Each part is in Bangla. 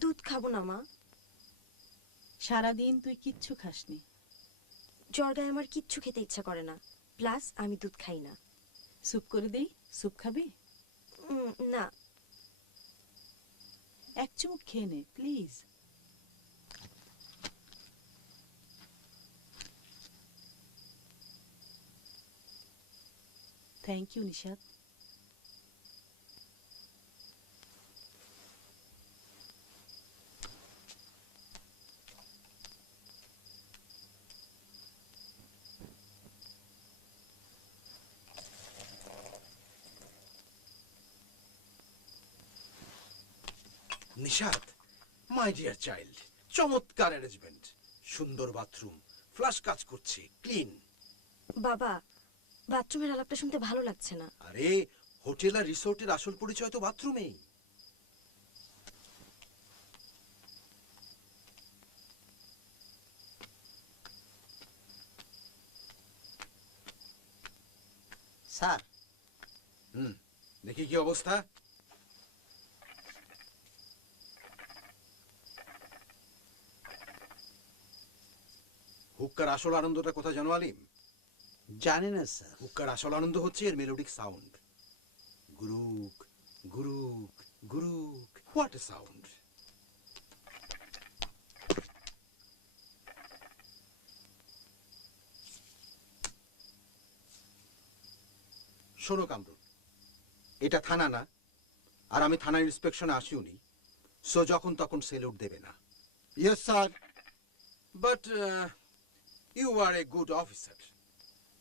দুধ খাব না মা। সারাদিন তুই কিচ্ছু খাসনি। জর্গায় আমার কিচ্ছু খেতে ইচ্ছা করে না। প্লাস আমি দুধ খাই না। স্যুপ করে দেই স্যুপ খাবি? না। এক চুমুক খেয়ে নে please. Thank you Nishad Nishad my dear child চমৎকার অ্যারেঞ্জমেন্ট সুন্দর বাথরুম ফ্লাশ কাজ করছে ক্লিন বাবা বাথরুমের আলাপটা শুনতে ভালো লাগছে না। আরে হোটেল আর রিসোর্টের আসল পরিচয় তো বাথরুমেই স্যার। হুম দেখি কি অবস্থা? হুক্কার আসল আনন্দটা কোথা জানো আলিম? জানি না স্যার। হুক্কার আসল আনন্দ হচ্ছে এর মেলোডিক সাউন্ড গুরুক গুরুক গুরুক। হোয়াট এ সাউন্ড শোনো কামরুল এটা থানা না আর আমি থানা ইন্সপেকশনে আসিও নি সো যখন তখন সেলুট দেবে না। Yes sir but you are a good officer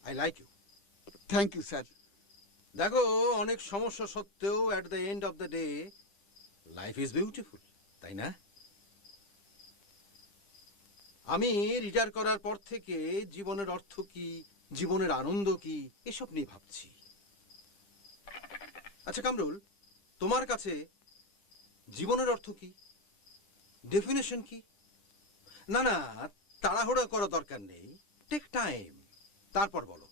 I like you thank you sir দেখো, অনেক সমস্যা সত্ত্বেও at the end of the day life is beautiful তাই না? আমি রিটায়ার করার পর থেকে জীবনের অর্থ কি, জীবনের আনন্দ কি, এসব নিয়ে ভাবছি। আচ্ছা কামরুল, তোমার কাছে জীবনের অর্থ কি? ডেফিনেশন কি? না না তাড়াহুড়া করা দরকার নেই। টেক টাইম তারপর বলো।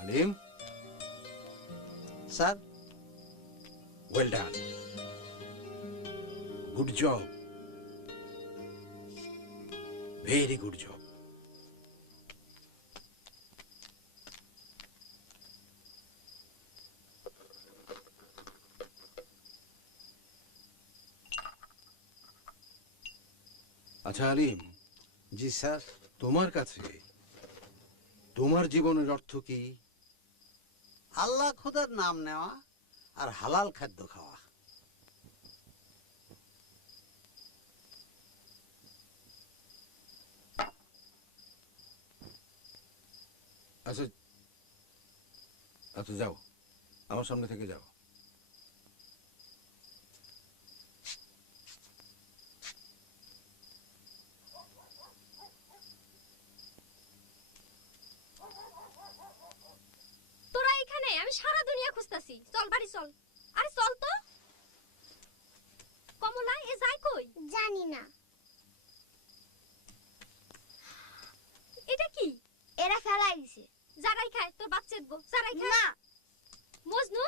Alim? Sir? Well done. Good job Very good job. আচ্ছা আলিম জি স্যার তোমার কাছে। তোমার জীবনের অর্থ কি? আল্লাহ খোদার নাম নেওয়া আর হালাল খাদ্য খাওয়া। আচ্ছা আচ্ছা যাও। আমার সামনে থেকে যাও তোরা এখানে আমি সারা দুনিয়া খুঁজতাছি। চল বাড়ি চল। আরে চল তো। কমলা এ যাই কই? জানি না। এটা কি? এরা ফেলাই দিছে। খায় তোর বাচ্চা দেবো খায়। না। মজনু?